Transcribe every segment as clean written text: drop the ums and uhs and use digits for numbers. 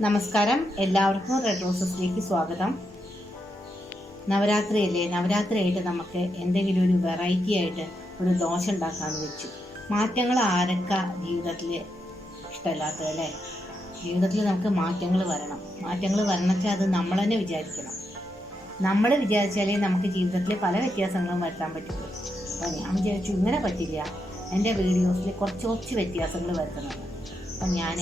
നമസ്കാരം, എല്ലാവർക്കും റെഡ് റോസസിലേക്ക് സ്വാഗതം. നവരാത്രിയല്ലേ, നവരാത്രിയായിട്ട് നമുക്ക് എന്തെങ്കിലും ഒരു വെറൈറ്റി ആയിട്ട് ഒരു ദോശ ഉണ്ടാക്കാമെന്ന് വെച്ചു. മാറ്റങ്ങൾ ആരൊക്കെ ജീവിതത്തിൽ ഇഷ്ടമല്ലാത്തതല്ലേ? ജീവിതത്തിൽ നമുക്ക് മാറ്റങ്ങൾ വരണം വെച്ചാൽ അത് നമ്മൾ തന്നെ വിചാരിക്കണം. നമ്മൾ വിചാരിച്ചാലേ നമുക്ക് ജീവിതത്തിൽ പല വ്യത്യാസങ്ങളും വരുത്താൻ പറ്റുള്ളൂ. അപ്പോൾ ഞാൻ വിചാരിച്ചു ഇങ്ങനെ പറ്റില്ല, എൻ്റെ വീഡിയോസിൽ കുറച്ച് വ്യത്യാസങ്ങൾ വരുത്തണം. അപ്പം ഞാൻ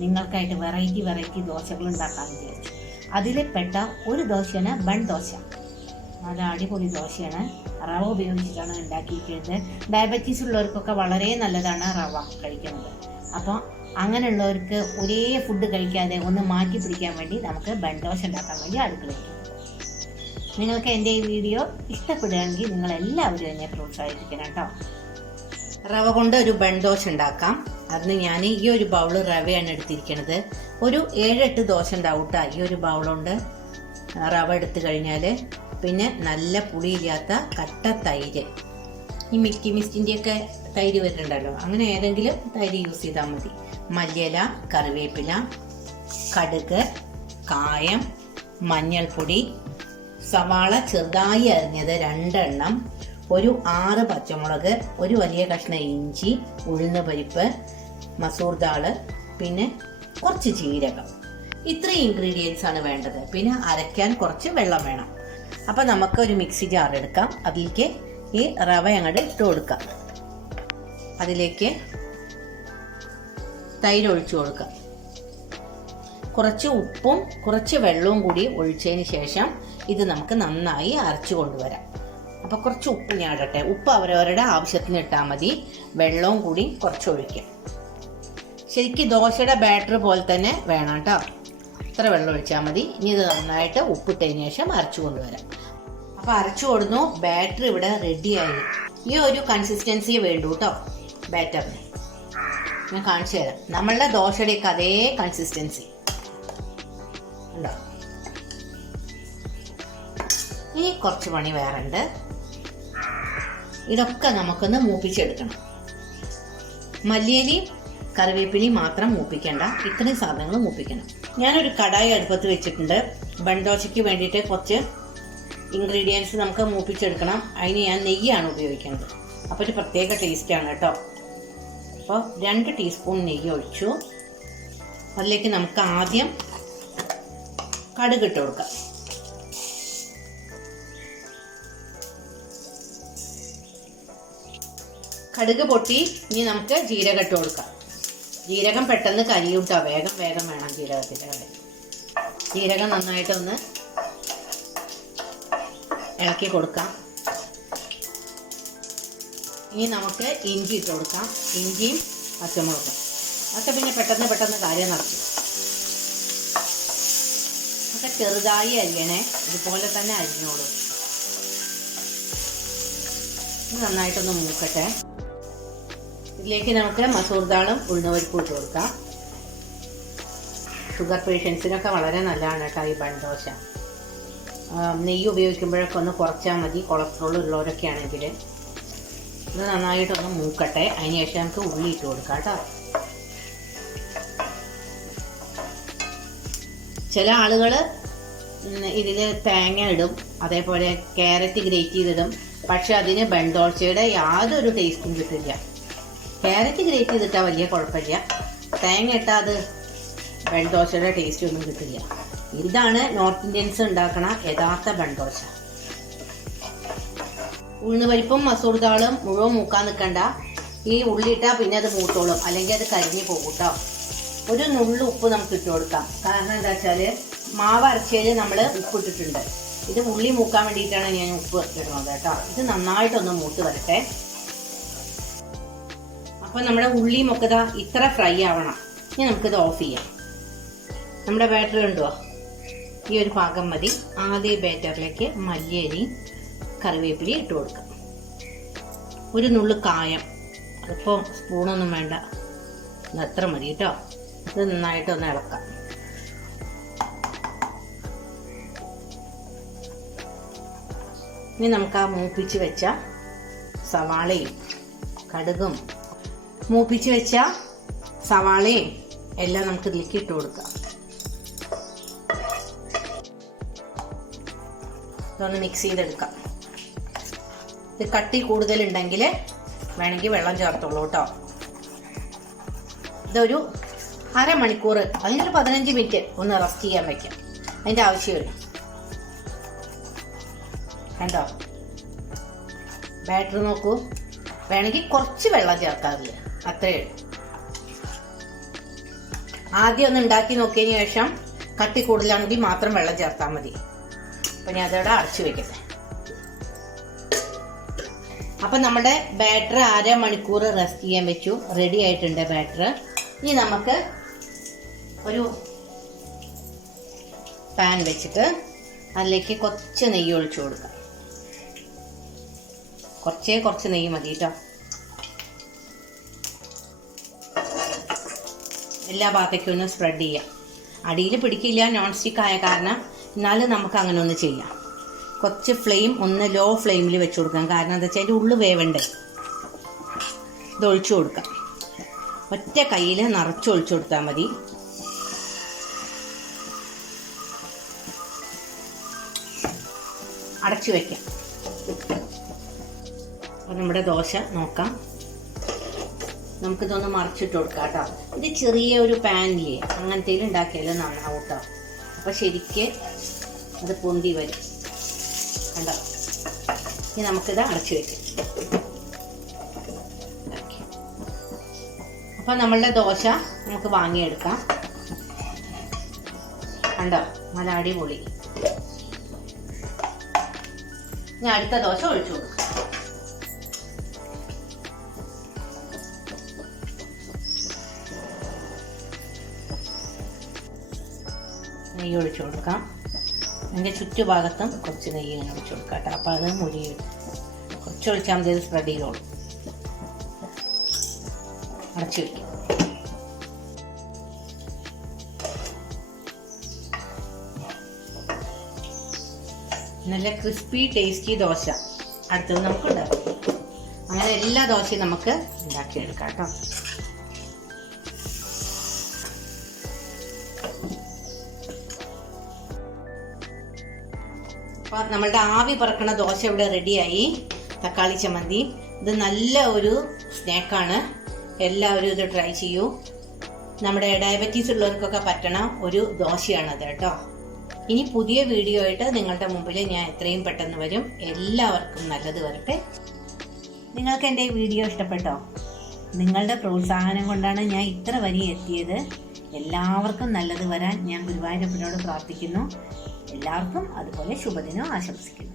നിങ്ങൾക്കായിട്ട് വെറൈറ്റി ദോശകൾ ഉണ്ടാക്കാമെന്ന് വിചാരിച്ചു. അതിൽ പെട്ട ഒരു ദോശയാണ് ബൺ ദോശ. നല്ല അടിപൊളി ദോശയാണ്. റവ ഉപയോഗിച്ചിട്ടാണ് ഉണ്ടാക്കിയിരിക്കുന്നത്. ഡയബറ്റീസ് ഉള്ളവർക്കൊക്കെ വളരെ നല്ലതാണ് റവ കഴിക്കുന്നത്. അപ്പോൾ അങ്ങനെയുള്ളവർക്ക് ഒരേ ഫുഡ് കഴിക്കാതെ ഒന്ന് മാറ്റി പിടിക്കാൻ വേണ്ടി നമുക്ക് ബൺ ദോശ ഉണ്ടാക്കാൻ വേണ്ടി അടുക്കളയ്ക്ക്. നിങ്ങൾക്ക് എൻ്റെ ഈ വീഡിയോ ഇഷ്ടപ്പെടുകയാണെങ്കിൽ നിങ്ങളെല്ലാവരും എന്നെ പ്രോത്സാഹിപ്പിക്കണം കേട്ടോ. റവ കൊണ്ട് ഒരു ബൺ ദോശ ഉണ്ടാക്കാം. അതിന് ഞാൻ ഈ ഒരു ബൗള് റവയാണ് എടുത്തിരിക്കുന്നത്. ഒരു 7-8 ദോശ ഉണ്ടാവും കേട്ടോ ഈ ഒരു ബൗളുണ്ട് റവ എടുത്തു കഴിഞ്ഞാൽ. പിന്നെ നല്ല പുളിയില്ലാത്ത കട്ട തൈര്, ഈ മിൽക്കി മിസ്റ്റിൻ്റെയൊക്കെ തൈര് വരുന്നുണ്ടല്ലോ, അങ്ങനെ ഏതെങ്കിലും തൈര് യൂസ് ചെയ്താൽ മതി. മല്ലിയില, കറിവേപ്പില, കടുക്, കായം, മഞ്ഞൾപ്പൊടി, സവാള ചെറുതായി അരിഞ്ഞത് 2 എണ്ണം, ഒരു 6 പച്ചമുളക്, ഒരു വലിയ കഷ്ണം ഇഞ്ചി, ഉഴുന്ന് പരിപ്പ്, മസൂർ ദാള്, പിന്നെ കുറച്ച് ജീരകം. ഇത്രയും ഇൻഗ്രീഡിയൻസ് ആണ് വേണ്ടത്. പിന്നെ അരയ്ക്കാൻ കുറച്ച് വെള്ളം വേണം. അപ്പം നമുക്ക് ഒരു മിക്സി ജാർ എടുക്കാം. അതിലേക്ക് ഈ റവ അങ്ങോട്ട് ഇട്ട് കൊടുക്കാം. അതിലേക്ക് തൈര് ഒഴിച്ചു കൊടുക്കാം. കുറച്ച് ഉപ്പും കുറച്ച് വെള്ളവും കൂടി ഒഴിച്ചതിന് ശേഷം ഇത് നമുക്ക് നന്നായി അരച്ചു കൊണ്ടുവരാം. അപ്പോൾ കുറച്ച് ഉപ്പ് ഞാൻ ഇടട്ടെ. ഉപ്പ് അവരവരുടെ ആവശ്യത്തിന് ഇട്ടാൽ മതി. വെള്ളവും കൂടി കുറച്ച് ഒഴിക്കാം. ശരിക്കും ദോശയുടെ ബാറ്റർ പോലെ തന്നെ വേണം കേട്ടോ. ഇത്ര വെള്ളം ഒഴിച്ചാൽ മതി. ഇനി ഇത് നന്നായിട്ട് ഉപ്പിട്ടതിന് ശേഷം അരച്ചു കൊണ്ടുവരാം. അപ്പോൾ അരച്ചു കൊടുന്നു. ബാറ്റർ ഇവിടെ റെഡിയായി. ഈ ഒരു കൺസിസ്റ്റൻസി വേണ്ടു കേട്ടോ ബാറ്ററിന്. ഞാൻ കാണിച്ചു തരാം. നമ്മളുടെ ദോശയുടെയൊക്കെ അതേ കൺസിസ്റ്റൻസി ഉണ്ടോ. ഇനി കുറച്ച് പണി വേറെ ഉണ്ട്. ഇതൊക്കെ നമുക്കൊന്ന് മൂപ്പിച്ചെടുക്കണം. മല്ലിയിലയും കറിവേപ്പിലയും മാത്രം മൂപ്പിക്കണ്ട, ഇത്രയും സാധനങ്ങൾ മൂപ്പിക്കണം. ഞാനൊരു കടായി അടുപ്പത്ത് വെച്ചിട്ടുണ്ട്. ബൺ ദോശയ്ക്ക് വേണ്ടിയിട്ട് കുറച്ച് ഇൻഗ്രീഡിയൻസ് നമുക്ക് മൂപ്പിച്ചെടുക്കണം. അതിന് ഞാൻ നെയ്യാണ് ഉപയോഗിക്കുന്നത്. അപ്പോൾ ഒരു പ്രത്യേക ടേസ്റ്റാണ് കേട്ടോ. അപ്പോൾ 2 ടീസ്പൂൺ നെയ്യ് ഒഴിച്ചു. അതിലേക്ക് നമുക്ക് ആദ്യം കടുക് ഇട്ട് കൊടുക്കാം. കടുക് പൊട്ടി. ഇനി നമുക്ക് ജീരകം ഇട്ട് കൊടുക്കാം. ജീരകം പെട്ടെന്ന് കരിയും കേട്ടോ. വേഗം വേണം ജീരകത്തിൻ്റെ കാര്യം. ജീരകം നന്നായിട്ടൊന്ന് ഇളക്കി കൊടുക്കാം. ഇനി നമുക്ക് ഇഞ്ചി ഇട്ട് കൊടുക്കാം. ഇഞ്ചിയും പച്ചമുളകും ഒക്കെ പിന്നെ പെട്ടെന്ന് കാര്യം നടക്കും. ഒക്കെ ചെറുതായി അരിയണേ. ഇതുപോലെ തന്നെ അരിഞ്ഞോളൂ. നന്നായിട്ടൊന്ന് മൂക്കട്ടെ. ഇതിലേക്ക് നമുക്ക് മസൂർ ദാളും ഉഴുന്നുപരിപ്പും ഇട്ട് കൊടുക്കാം. ഷുഗർ പേഷ്യൻസിനൊക്കെ വളരെ നല്ലതാണ് കേട്ടോ ഈ ബൺ ദോശ. നെയ്യ് ഉപയോഗിക്കുമ്പോഴൊക്കെ ഒന്ന് കുറച്ചാൽ മതി, കൊളസ്ട്രോൾ ഉള്ളവരൊക്കെ ആണെങ്കിൽ. ഇത് നന്നായിട്ടൊന്ന് മൂക്കട്ടെ. അതിന് ശേഷം നമുക്ക് ഉള്ളി ഇട്ട് കൊടുക്കാം കേട്ടോ. ചില ആളുകൾ ഇതിൽ തേങ്ങ ഇടും, അതേപോലെ ക്യാരറ്റ് ഗ്രേറ്റ് ചെയ്തിടും. പക്ഷെ അതിന് ബൺ ദോശയുടെ യാതൊരു ടേസ്റ്റും കിട്ടില്ല. ക്യാരറ്റ് ഗ്രേറ്റ് ചെയ്തിട്ടാൽ വലിയ കുഴപ്പമില്ല. തേങ്ങ ഇട്ടാൽ അത് ബൺ ദോശയുടെ ടേസ്റ്റ് ഒന്നും കിട്ടില്ല. ഇതാണ് നോർത്ത് ഇന്ത്യൻസ് ഉണ്ടാക്കണ യഥാർത്ഥ ബൺ ദോശ. ഉഴുന്ന് പരിപ്പും മസൂർ ദാളും മുഴുവൻ മൂക്കാൻ നിൽക്കണ്ട. ഈ ഉള്ളി ഇട്ടാൽ പിന്നെ അത് മൂത്തോളും, അല്ലെങ്കിൽ അത് കരിഞ്ഞു പോകും കേട്ടോ. ഒരു നുള്ളു ഉപ്പ് നമുക്ക് ഇട്ട് കൊടുക്കാം. കാരണം എന്താ വെച്ചാൽ മാവ് അരച്ചതിൽ നമ്മൾ ഉപ്പ് ഇട്ടിട്ടുണ്ട്. ഇത് ഉള്ളി മൂക്കാൻ വേണ്ടിയിട്ടാണ് ഞാൻ ഉപ്പ് ഇടുന്നത് കേട്ടോ. ഇത് നന്നായിട്ടൊന്ന് മൂത്ത് വരട്ടെ. അപ്പോൾ നമ്മുടെ ഉള്ളിയും ഒക്കെ ഇത്ര ഫ്രൈ ആവണം. ഇനി നമുക്കിത് ഓഫ് ചെയ്യാം. നമ്മുടെ ബാറ്റർ കണ്ടോ, ഈ ഒരു പാകം മതി. ആദ്യ ബാറ്ററിലേക്ക് മല്ലിയിലയും കറിവേപ്പിലയും ഇട്ട് കൊടുക്കാം. ഒരു നുള്ളു കായം, അതിപ്പോൾ സ്പൂണൊന്നും വേണ്ട, അത്ര മതി കേട്ടോ. ഇത് നന്നായിട്ടൊന്ന് ഇളക്കാം. ഇനി നമുക്ക് ആ മൂപ്പിച്ച് വെച്ച സവാളയും കടുകും മൂപ്പിച്ച് വെച്ച സവാളയും എല്ലാം നമുക്ക് ഇതിലേക്ക് ഇട്ട് കൊടുക്കാം. ഇതൊന്ന് മിക്സ് ചെയ്തെടുക്കാം. ഇത് കട്ടി കൂടുതലുണ്ടെങ്കിൽ വേണമെങ്കിൽ വെള്ളം ചേർത്തോളൂ കേട്ടോ. ഇതൊരു അരമണിക്കൂർ അതിനൊരു 15 മിനിറ്റ് ഒന്ന് റെസ്റ്റ് ചെയ്യാൻ വയ്ക്കാം. അതിൻ്റെ ആവശ്യമില്ല. കണ്ടോ ബാറ്റർ നോക്കൂ. വേണമെങ്കിൽ കുറച്ച് വെള്ളം ചേർക്കാറില്ല, അത്രയേ ഉള്ളൂ. ആദ്യം ഒന്ന് ഉണ്ടാക്കി നോക്കിയതിന് ശേഷം കട്ടി കൂടുതലാണെങ്കിൽ മാത്രം വെള്ളം ചേർത്താൽ മതി. അപ്പം ഞാൻ അതോടെ അടച്ചു വെക്കട്ടെ. അപ്പം നമ്മുടെ ബാറ്റർ അരമണിക്കൂർ റെസ്റ്റ് ചെയ്യാൻ വെച്ചു. റെഡി ആയിട്ടുണ്ട് ബാറ്റർ. ഇനി നമുക്ക് ഒരു പാൻ വെച്ചിട്ട് അതിലേക്ക് കുറച്ച് നെയ്യ് ഒഴിച്ചു കൊടുക്കാം. കുറച്ച് നെയ്യ് മതി കേട്ടോ. എല്ലാ ഭാഗത്തേക്കും ഒന്ന് സ്പ്രെഡ് ചെയ്യാം. അടിയിൽ പിടിക്കില്ല, നോൺ സ്റ്റിക്ക് ആയ കാരണം. എന്നാലും നമുക്ക് അങ്ങനെ ഒന്ന് ചെയ്യാം. കുറച്ച് ഫ്ലെയിം ഒന്ന് ലോ ഫ്ലെയിമിൽ വെച്ച് കൊടുക്കാം. കാരണം എന്താ വെച്ചാൽ അതിൻ്റെ ഉള്ളു വേവണ്ടേ. ഇത് ഒഴിച്ചു കൊടുക്കാം. ഒറ്റ കയ്യിൽ നിറച്ചൊഴിച്ചു കൊടുത്താൽ മതി. അടച്ചു വയ്ക്കാം. അപ്പോൾ നമ്മുടെ ദോശ നോക്കാം. നമുക്കിതൊന്ന് മറിച്ചിട്ട് കൊടുക്കാം കേട്ടോ. ഇത് ചെറിയ ഒരു പാനില്ലേ അങ്ങനത്തെ ഉണ്ടാക്കിയാലും നന്നാവും കേട്ടോ. അപ്പോൾ ശരിക്ക് അത് പൊന്തി വരും. കണ്ടോ. ഇനി നമുക്കിത് അടച്ചു വയ്ക്കാം. അപ്പോൾ നമ്മളുടെ ദോശ നമുക്ക് വാങ്ങിയെടുക്കാം. കണ്ടോ നല്ല അടിപൊളി. ഇനി അടുത്ത ദോശ ഒഴിച്ചു കൊടുക്കാം. നെയ്യ് ഒഴിച്ചു കൊടുക്കാം. അതിൻ്റെ ചുറ്റുഭാഗത്തും കുറച്ച് നെയ്യ് ഇങ്ങനെ ഒഴിച്ചു കൊടുക്കാം കേട്ടോ. അപ്പോൾ അത് മുരിയും. കുറച്ച് ഒഴിച്ചാൽ മതി, അത് സ്പ്രെഡ് ചെയ്തോളും. അടച്ചു വയ്ക്കും. നല്ല ക്രിസ്പി ടേസ്റ്റി ദോശ അടുത്തത് നമുക്ക് ഉണ്ടാക്കാം. അങ്ങനെ എല്ലാ ദോശയും നമുക്ക് ഉണ്ടാക്കിയെടുക്കാം കേട്ടോ. അപ്പോൾ നമ്മളുടെ ആവി പറക്കണ ദോശ ഇവിടെ റെഡിയായി. തക്കാളി ചമ്മന്തി. ഇത് നല്ല ഒരു സ്നാക്കാണ്. എല്ലാവരും ഇത് ട്രൈ ചെയ്യൂ. നമ്മുടെ ഡയബറ്റീസ് ഉള്ളവർക്കൊക്കെ പറ്റണ ഒരു ദോശയാണത് കേട്ടോ. ഇനി പുതിയ വീഡിയോ ആയിട്ട് നിങ്ങളുടെ മുമ്പിൽ ഞാൻ എത്രയും പെട്ടെന്ന് വരും. എല്ലാവർക്കും നല്ലത് വരട്ടെ. നിങ്ങൾക്ക് എൻ്റെ ഈ വീഡിയോ ഇഷ്ടപ്പെട്ടോ? നിങ്ങളുടെ പ്രോത്സാഹനം കൊണ്ടാണ് ഞാൻ ഇത്ര വരെ എത്തിയത്. എല്ലാവർക്കും നല്ലത് വരാൻ ഞാൻ ഗുരുവായൂരപ്പനോട് പ്രാർത്ഥിക്കുന്നു. എല്ലാവർക്കും അതുപോലെ ശുഭദിനം ആശംസിക്കുന്നു.